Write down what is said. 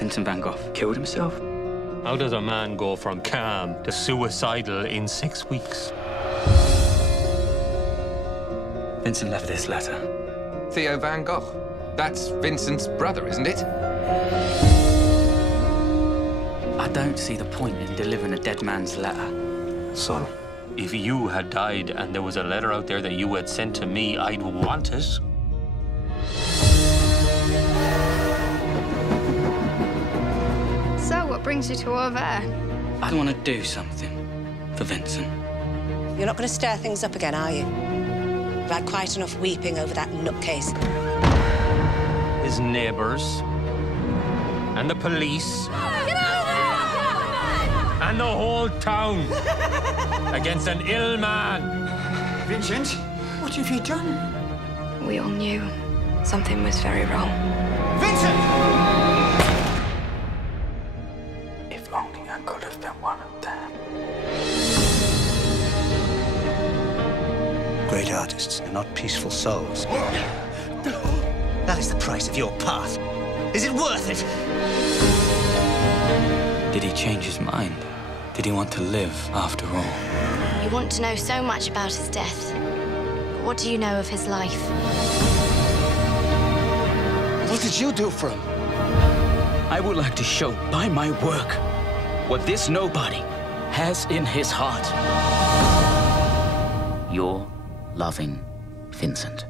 Vincent van Gogh killed himself. How does a man go from calm to suicidal in 6 weeks? Vincent left this letter. Theo van Gogh. That's Vincent's brother, isn't it? I don't see the point in delivering a dead man's letter. Son. If you had died and there was a letter out there that you had sent to me, I'd want it. So, what brings you to over there? I want to do something for Vincent. You're not going to stir things up again, are you? You've had quite enough weeping over that nutcase. His neighbours and the police and the whole town against an ill man. Vincent, what have you done? We all knew something was very wrong. Vincent! If only I could have been one of them. Great artists are not peaceful souls. That is the price of your path. Is it worth it? Did he change his mind? Did he want to live after all? You want to know so much about his death. But what do you know of his life? What did you do for him? I would like to show by my work what this nobody has in his heart. Your loving Vincent.